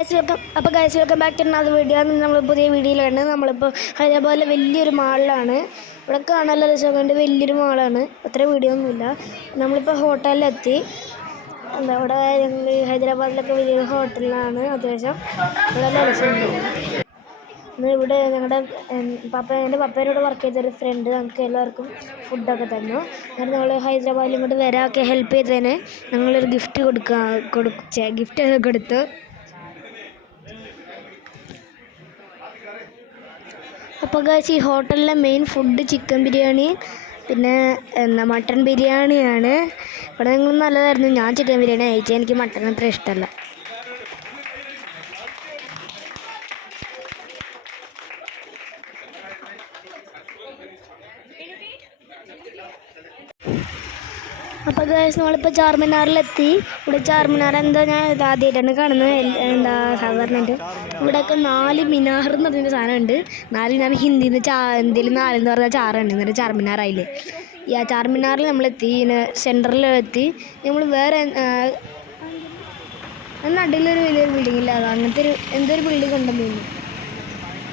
Guys welcome അപ്പോൾ guys welcome back to അത് video നമ്മൾ പുതിയ വീഡിയോയിലാണ് നമ്മളിപ്പോൾ ഹൈദരാബാദിലെ വലിയൊരു മാളിലാണ് ഇവിടെ കാണാനുള്ള രസമുണ്ട് വലിയൊരു മാളാണ് അത്ര വീഡിയോ ഒന്നുമില്ല. നമ്മളിപ്പോൾ ഹോട്ടലിലെത്തി എന്താ ഇവിടെ ഹൈദരാബാദിലൊക്കെ വലിയൊരു ഹോട്ടലിലാണ് അത്യാവശ്യം. ഇവിടെ രസമുണ്ട്. ഇന്ന് ഇവിടെ ഞങ്ങളുടെ പപ്പ എന്റെ പപ്പേനോട് വർക്ക് ചെയ്തൊരു ഫ്രണ്ട് ഞങ്ങൾക്ക് എല്ലാവർക്കും ഫുഡൊക്കെ തന്നു. അങ്ങനെ ഞങ്ങൾ ഹൈദരാബാദിൽ ഇങ്ങോട്ട് ഒക്കെ ഹെൽപ്പ് ചെയ്തതിന് ഞങ്ങളൊരു ഗിഫ്റ്റ് കൊടുക്കുക കൊടുച്ച ഗിഫ്റ്റ് ഒക്കെ കൊടുത്തു അപ്പോൾ ഗൈസ് ഈ ഹോട്ടലിലെ മെയിൻ ഫുഡ് ചിക്കൻ ബിരിയാണി പിന്നെ എന്താ മട്ടൺ ബിരിയാണിയാണ്. ഇവിടെ നിങ്ങൾ നല്ലതായിരുന്നു. ഞാൻ ചിക്കൻ ബിരിയാണി കഴിച്ചത്. എനിക്ക് മട്ടൺ അത്ര ഇഷ്ടമല്ല. അപ്പോൾ ഗൈസ് നമ്മളിപ്പോൾ ചാർമിനാറിലെത്തി. ഇവിടെ ചാർമിനാർ എന്താ ഞാൻ ആദ്യമായിട്ടാണ് കാണുന്നത്. എന്താ സാധാരണ ഇവിടെയൊക്കെ നാല് മിനാർ എന്ന് പറഞ്ഞൊരു സാധനമുണ്ട്. നാല് മിനാർ ഹിന്ദിയിൽ നിന്ന് ചാ ഇന്ത്യയിൽ നാലെന്ന് പറഞ്ഞാൽ ചാറുണ്ട്. എന്നിട്ട് ചാർമിനാറായില്ലേ. ഈ ആ ചാർമിനാറിൽ നമ്മളെത്തി. ഇങ്ങനെ സെന്ററിൽ എത്തി. നമ്മൾ വേറെ നടുവിലൊരു വലിയൊരു ബിൽഡിംഗ് ഇല്ല. അങ്ങനത്തെ ഒരു എന്തൊരു ബിൽഡിംഗ് ഉണ്ടെന്ന് തോന്നുന്നു.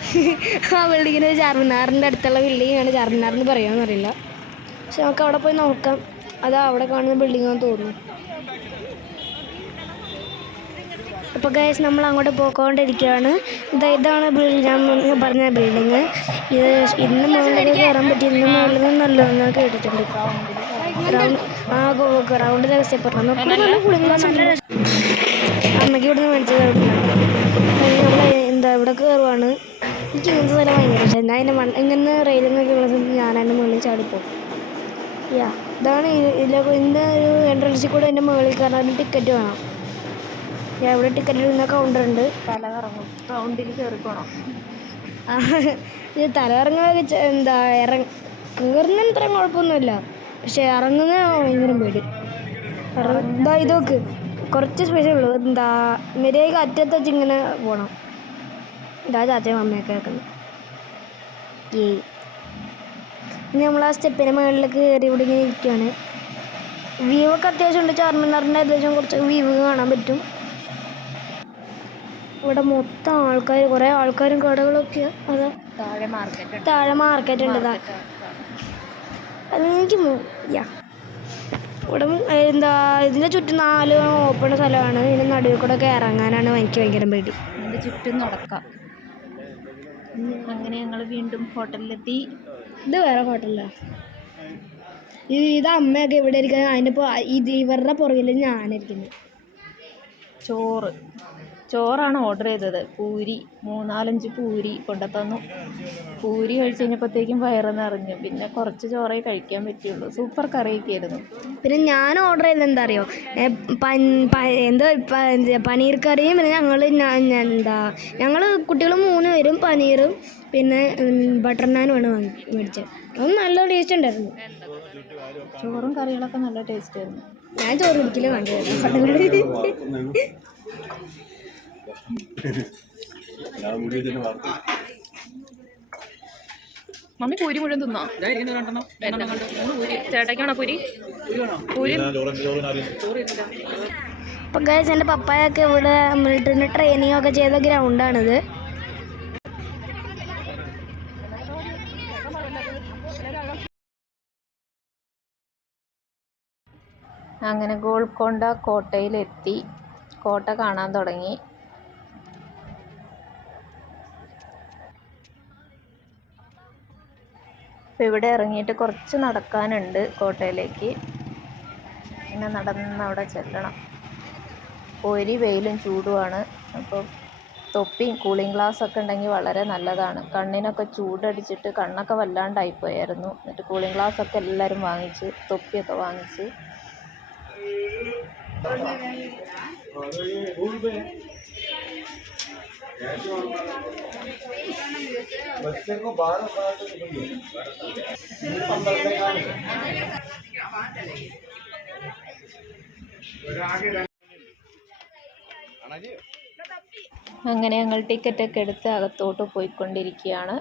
ആ ബിൽഡിങ്ങിന് ചാർമിനാറിന്റെ അടുത്തുള്ള ബിൽഡിങ്ങാണ് ചാർമിനാർ എന്ന് പറയാമെന്നറിയില്ല പക്ഷെ നമുക്ക് അവിടെ പോയി നോക്കാം. അതാ അവിടെ കാണുന്ന ബിൽഡിംഗ് ആണെന്ന് തോന്നുന്നു. അപ്പോൾ ഗൈസ് നമ്മൾ അങ്ങോട്ട് പോയിക്കൊണ്ടിരിക്കുകയാണ്. ഇതാ ഇതാണ് ഞാൻ പറഞ്ഞ ബിൽഡിങ് ഇത് ഇന്ന് മുകളിലേക്ക് കയറാൻ പറ്റി ഇന്ന് മുകളിൽ നിന്ന് നല്ലതെന്ന് കേട്ടിട്ടുണ്ട്. ആ ഗ്രൗണ്ട് സ്റ്റെപ്പ് നല്ല കൂളിംഗ് ഗ്ലാസ് നല്ല രസം. അമ്മയ്ക്ക് മേടിച്ചത് നമ്മൾ എന്താ ഇവിടെ കയറുവാണ് എനിക്ക് ഇങ്ങനത്തെ സ്ഥലം ഭയങ്കര ഇഷ്ടം. ഞാൻ അതിന്റെ മണ്ണ് ഇങ്ങനെ റെയിലിങ്ങൊക്കെ ഉള്ള സമയത്ത് ഞാൻ അതിന്റെ മുകളിൽ ചാടിപ്പോകും. യാ ഇതാണ് ഇതിന്റെ ഒരു എൻട്രൻസിൽ കൂടെ എന്റെ മുകളിൽ കയറാൻ ടിക്കറ്റ് വേണം. ഞാൻ ഇവിടെ ടിക്കറ്റ് ഇടുന്ന കൗണ്ടർ ഉണ്ട്. തല കറങ്ങും കൗണ്ടിൽ കയറിക്കണം ഇത് ഇത് തലയിറങ്ങുക എന്താ ഇറങ്ങ കയറുന്ന ഇത്രയും കുഴപ്പമൊന്നുമില്ല. പക്ഷെ ഇറങ്ങുന്ന ഭയങ്കര പേടി. എന്താ ഇതാ ഇതൊക്കെ കുറച്ച് സ്പേസേ ഉള്ളൂ. എന്താ നിരയൊക്കെ അറ്റത്ത് വെച്ച് ഇങ്ങനെ പോകണം ഇതാ ചാച്ചയും അമ്മയൊക്കെ കേൾക്കുന്നത് ഏ ഇനി നമ്മൾ ആ സ്റ്റെപ്പിന് മുകളിലേക്ക് കയറി ഇവിടെ ഇങ്ങനെ ഇരിക്കുകയാണ് വ്യൂ ഒക്കെ അത്യാവശ്യം ഉണ്ട്. ചാർമിനാറിന്റെ ഏകദേശം കുറച്ച് വ്യൂ കാണാൻ പറ്റും. ഇവിടെ മൊത്തം ആൾക്കാർ കുറേ ആൾക്കാരും കടകളൊക്കെ അതാ താഴെ മാർക്കറ്റ് താഴെ മാർക്കറ്റ് ഉണ്ട് ഇതാ. അത് എനിക്ക് മു- യാ. ഇവിടെ എന്താ ഇതിന്റെ ചുറ്റും നാല് ഓപ്പൺ സ്ഥലമാണ്. ഇതിന്റെ നടുവിൽ കൂടെ ഒക്കെ ഇറങ്ങാനാണ് എനിക്ക് ഭയങ്കര പേടി. ചുറ്റും നടക്കാം. അങ്ങനെ ഞങ്ങൾ വീണ്ടും ഹോട്ടലിലെത്തി ഇത് വേറെ ഹോട്ടലിലാണ് ഇത് ഇത് അമ്മയൊക്കെ ഇവിടെ ഇരിക്കുന്നത്. അതിന്റെ ഇത് ഇവരുടെ പുറകിൽ ഞാനിരിക്കുന്നത് ചോറ്. ചോറാണ് ഓർഡർ ചെയ്തത് പൂരി മൂന്നാലഞ്ച് പൂരി കൊണ്ടത്തന്നു പൂരി കഴിച്ച് കഴിഞ്ഞപ്പോഴത്തേക്കും വയറ് നിറഞ്ഞു പിന്നെ കുറച്ച് ചോറേ കഴിക്കാൻ പറ്റുള്ളൂ സൂപ്പർ കറിയൊക്കെ ആയിരുന്നു പിന്നെ ഞാൻ ഓർഡർ ചെയ്തത് എന്താ അറിയോ എന്തോ പനീർ കറിയും പിന്നെ ഞങ്ങൾ എന്താ ഞങ്ങൾ കുട്ടികൾ മൂന്ന് പേരും പനീറും പിന്നെ ബട്ടർ നാനുമാണ് വാങ്ങി മേടിച്ചത് അത് നല്ല ടേസ്റ്റ് ഉണ്ടായിരുന്നു ചോറും കറികളൊക്കെ നല്ല ടേസ്റ്റ് ആയിരുന്നു ഞാൻ ചോറ് കുടിക്കലും കണ്ടു മമ്മി പൂരി മുഴുവൻ തിന്നാ? പൂരി ചേട്ടയ്ക്കാണോ പൂരി? പൂരി? ഇപ്പം ഗൈസ് എന്റെ പപ്പായൊക്കെ ഇവിടെ മിലിറ്ററിന്റെ ട്രെയിനിങ് ഒക്കെ ചെയ്ത ഗ്രൗണ്ടാണിത് അങ്ങനെ ഗോൾക്കൊണ്ട കോട്ടയിലെത്തി. കോട്ട കാണാൻ തുടങ്ങി. അപ്പോൾ ഇവിടെ ഇറങ്ങിയിട്ട് കുറച്ച് നടക്കാനുണ്ട് കോട്ടയിലേക്ക് പിന്നെ നടന്ന് അവിടെ ചെല്ലണം ഒരു വെയിലും ചൂടുമാണ് അപ്പോൾ തൊപ്പിയും കൂളിംഗ് ഗ്ലാസ് ഒക്കെ ഉണ്ടെങ്കിൽ വളരെ നല്ലതാണ് കണ്ണിനൊക്കെ ചൂടടിച്ചിട്ട് കണ്ണൊക്കെ വല്ലാണ്ടായിപ്പോയായിരുന്നു എന്നിട്ട് കൂളിംഗ് ഗ്ലാസ് ഒക്കെ എല്ലാവരും വാങ്ങിച്ച് തൊപ്പിയൊക്കെ വാങ്ങിച്ച് അങ്ങനെ ഞങ്ങൾ ടിക്കറ്റൊക്കെ എടുത്ത് അകത്തോട്ട് പോയിക്കൊണ്ടിരിക്കുകയാണ്.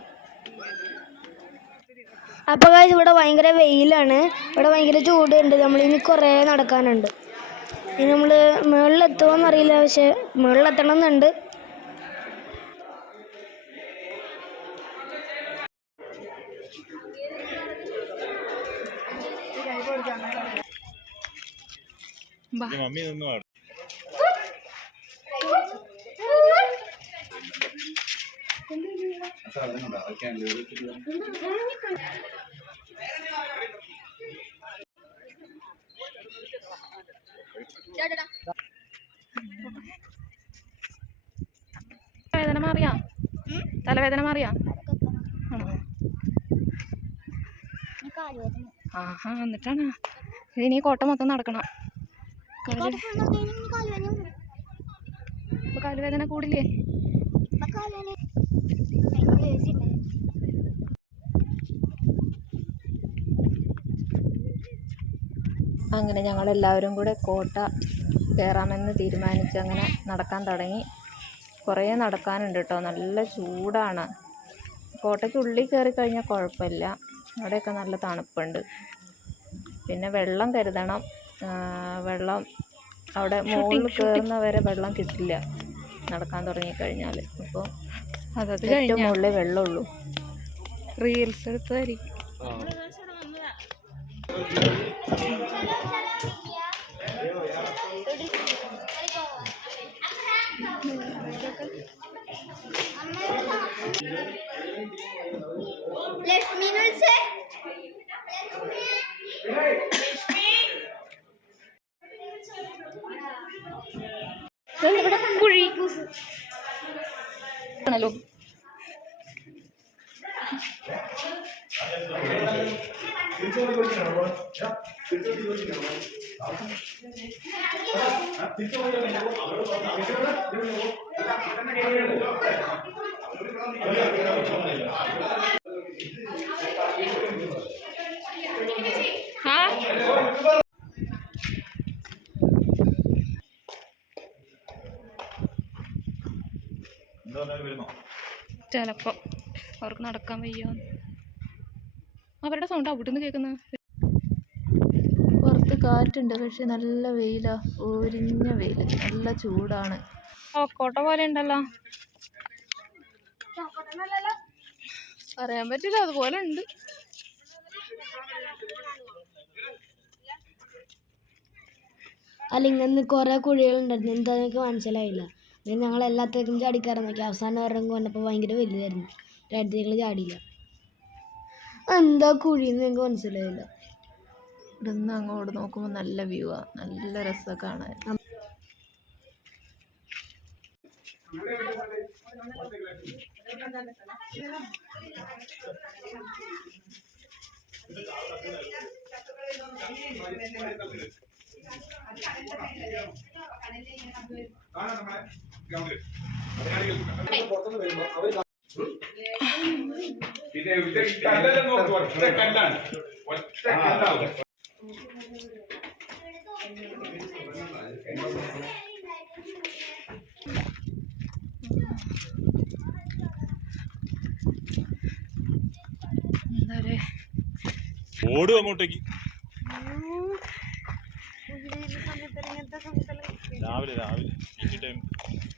അപ്പോൾ കാശ് ഇവിടെ ഭയങ്കര വെയിലാണ്. ഇവിടെ ഭയങ്കര ചൂടുണ്ട്. നമ്മളിനി കുറേ നടക്കാനുണ്ട്. ഇനി നമ്മൾ മുകളിലെത്തുമോ അറിയില്ല പക്ഷേ മുകളിലെത്തണം എന്നുണ്ട് മമ്മി നിന്ന് പാടും വേദന മാറിയാ? തലവേദന മാറിയാ? ആണോ? ആഹാ എന്നിട്ടാണ്. ഇനി കോട്ട മൊത്തം നടക്കണം. ഇപ്പൊ കാലുവേദന കൂടില്ലേ? അങ്ങനെ ഞങ്ങളെല്ലാവരും കൂടെ കോട്ട കയറാമെന്ന് തീരുമാനിച്ച് അങ്ങനെ നടക്കാൻ തുടങ്ങി. കുറേ നടക്കാനുണ്ട് കേട്ടോ നല്ല ചൂടാണ്. കോട്ടയ്ക്ക് ഉള്ളിൽ കയറി കഴിഞ്ഞാൽ കുഴപ്പമില്ല അവിടെയൊക്കെ നല്ല തണുപ്പുണ്ട്. പിന്നെ വെള്ളം കരുതണം. വെള്ളം അവിടെ മുകളിൽ കയറുന്ന വരെ വെള്ളം കിട്ടില്ല. നടക്കാൻ തുടങ്ങിക്കഴിഞ്ഞാൽ അപ്പോൾ അതൊക്കെ ഏറ്റവും മുകളിൽ വെള്ളമുള്ളൂ. റീൽസ് എടുത്തായിരിക്കും ആണല്ലോ എന്താ ചിലപ്പോ അവർക്ക് നടക്കാൻ വയ്യ അവരുടെ സൗണ്ട് അവിടുന്ന് കേൾക്കുന്നത് പുറത്ത് കാറ്റുണ്ട് പക്ഷെ നല്ല വെയിലാ. ഒരിഞ്ഞ വെയിൽ. നല്ല ചൂടാണ്. കോട്ട പോലെ ഉണ്ടല്ലോ. പറയാൻ പറ്റില്ല അതുപോലെ ഉണ്ട്. അല്ല ഇങ്ങനെ കുറേ കുഴികളുണ്ടായിരുന്നു. എന്താ എനിക്ക് മനസ്സിലായില്ല? പിന്നെ ഞങ്ങൾ എല്ലാത്തേക്കും ചാടിക്കയറാൻ നോക്കി അവസാനം ഒരെണ്ണം കൊണ്ടപ്പോൾ ഭയങ്കര വലുതായിരുന്നു. രണ്ടത്തേകൾ ചാടിയില്ല. എന്താ കുഴിയെന്ന് ഞങ്ങൾക്ക് മനസ്സിലായില്ല. ഇവിടുന്ന് അങ്ങോട്ട് നോക്കുമ്പോൾ നല്ല വ്യൂ ആ. നല്ല രസമാണ് കാണാൻ. ഈ ഒറ്റ ഓടും അങ്ങോട്ടേക്ക് രാവിലെ രാവിലെ എനി ടൈം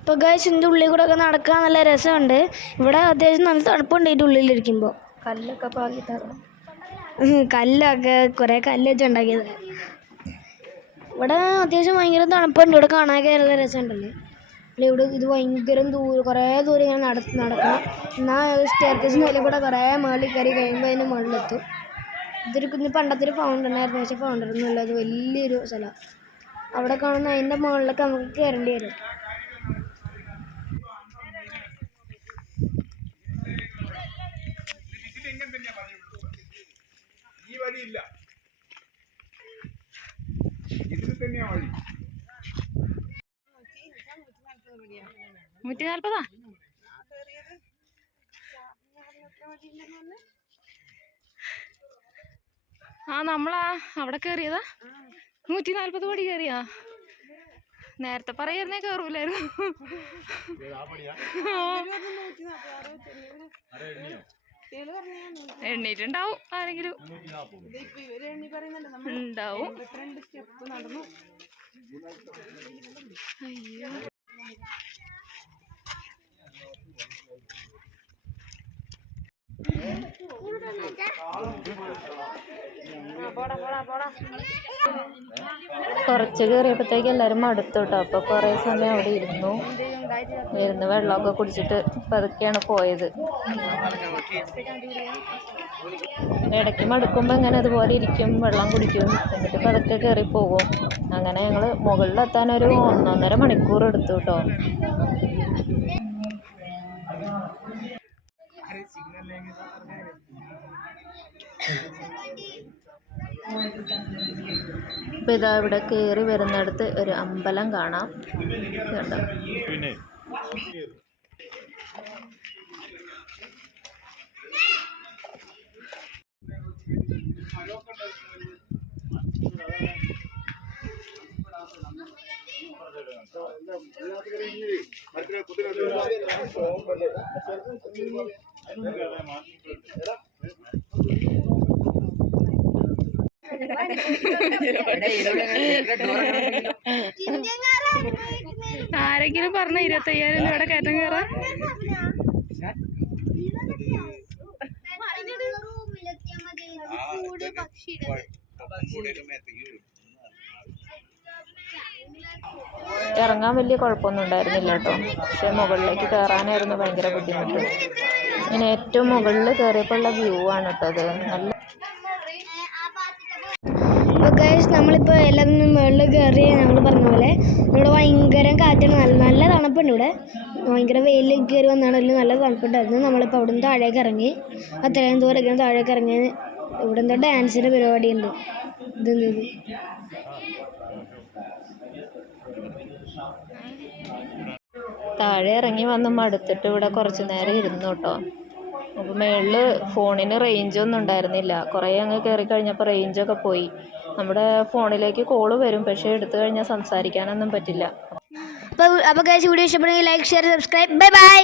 അപ്പോൾ ഗൈസ് ഇതിന്റെ ഉള്ളിൽ കൂടെ ഒക്കെ നടക്കാൻ നല്ല രസമുണ്ട്. ഇവിടെ അത്യാവശ്യം നല്ല തണുപ്പുണ്ട് ഇതിന്റെ ഉള്ളിലിരിക്കുമ്പോൾ കല്ലൊക്കെ പാകി തരണം. കല്ലൊക്കെ കുറേ കല്ല് വെച്ച് ഉണ്ടാക്കിയത്. ഇവിടെ അത്യാവശ്യം ഭയങ്കര തണുപ്പുണ്ട്. ഇവിടെ കാണാനൊക്കെ നല്ല രസമുണ്ടല്ലേ? അല്ല ഇവിടെ ഇത് ഭയങ്കര ദൂരം കുറേ ദൂരം ഇങ്ങനെ നട നടക്കണം. എന്നാൽ സ്റ്റെയർ മേലെ കൂടെ കുറേ മേളിൽ കയറി കഴിയുമ്പോൾ അതിന് മുകളിലെത്തും. ഇതൊരു കുഞ്ഞ് പണ്ടത്തെ ഒരു ഫൗണ്ടൻ ആയിരുന്നു പക്ഷേ ഫൗണ്ടൻ എന്നുള്ളത് വലിയൊരു സ്ഥലമാണ് അവിടെ കാണുന്ന അതിന്റെ മുകളിലൊക്കെ നമുക്ക് കയറേണ്ടി വരും. ഈ വഴിയില്ല. ഇതിൽ തന്നെയാ വഴി. നൂറ്റി നാൽപ്പതാ ആ നമ്മളാ അവിടെ കയറിയതാ നൂറ്റി നാല്പത് പടി കയറിയാ നേരത്തെ പറയായിരുന്നേ കയറൂലായിരുന്നു എണ്ണീറ്റുണ്ടാവും ആരെങ്കിലും. ഉണ്ടാവും. അയ്യോ. കുറച്ച് കയറിയപ്പോഴത്തേക്ക് എല്ലാവരും മടുത്തു കേട്ടോ. അപ്പോൾ കുറേ സമയം അവിടെ ഇരുന്നു. ഇരുന്ന് വെള്ളമൊക്കെ കുടിച്ചിട്ട് പതുക്കെയാണ് പോയത്. ഇടയ്ക്ക് മടുക്കുമ്പോൾ ഇങ്ങനെ അതുപോലെ ഇരിക്കും വെള്ളം കുടിക്കും എന്നിട്ട് പതുക്കെ കയറി പോകും. അങ്ങനെ ഞങ്ങൾ മുകളിലെത്താൻ ഒരു ഒന്നൊന്നര മണിക്കൂർ എടുത്തു കേട്ടോ. ഇപ്പോൾ ഇതാ ഇവിടെ കയറി വരുന്നിടത്ത് ഒരു അമ്പലം കാണാം. കണ്ടോ പിന്നെ? ആരെങ്കിലും പറഞ്ഞ ഇരുപത്തയ്യായിരം രൂപയുടെ കയറ്റം കയറാം? ഇറങ്ങാൻ വലിയ കുഴപ്പമൊന്നും ഉണ്ടായിരുന്നില്ല കേട്ടോ. പക്ഷെ മുകളിലേക്ക് കയറാനായിരുന്നു ഭയങ്കര ബുദ്ധിമുട്ട്. ഇങ്ങനെ ഏറ്റവും മുകളിൽ കയറിയപ്പോൾ ഉള്ള വ്യൂ ആണ് കേട്ടോ അത്. നല്ല അപ്പോൾ ഗൈസ് നമ്മളിപ്പോൾ എല്ലാത്തിനും മുകളിൽ കയറി നമ്മൾ പറഞ്ഞ പോലെ ഇവിടെ ഭയങ്കര കാറ്റാണ്. നല്ല നല്ല തണുപ്പുണ്ട് ഇവിടെ. ഭയങ്കര വെയിലിൽ കയറി വന്നാണെങ്കിലും നല്ല തണുപ്പുണ്ടായിരുന്നു. നമ്മളിപ്പോൾ അവിടെ നിന്ന് താഴേക്ക് ഇറങ്ങി. അത്രയും ദൂരം താഴേക്ക് ഇറങ്ങി ഇവിടെ എന്തോ ഡാൻസിന്റെ പരിപാടിയുണ്ട്. ഇതെന്ത് ഇത്? താഴെ ഇറങ്ങി വന്ന് മടുത്തിട്ട് ഇവിടെ കുറച്ച് നേരം ഇരുന്നു കേട്ടോ. അപ്പോൾ മേളിൽ ഫോണിന് റേഞ്ചൊന്നും ഉണ്ടായിരുന്നില്ല. കുറേ അങ്ങ് കയറി കഴിഞ്ഞപ്പോൾ റേഞ്ചൊക്കെ പോയി. നമ്മുടെ ഫോണിലേക്ക് കോൾ വരും. പക്ഷേ എടുത്തു കഴിഞ്ഞാൽ സംസാരിക്കാനൊന്നും പറ്റില്ല. അപ്പോൾ അപ്പോൾ guys video ഇഷ്ടപ്പെടുമെങ്കിൽ like share subscribe bye bye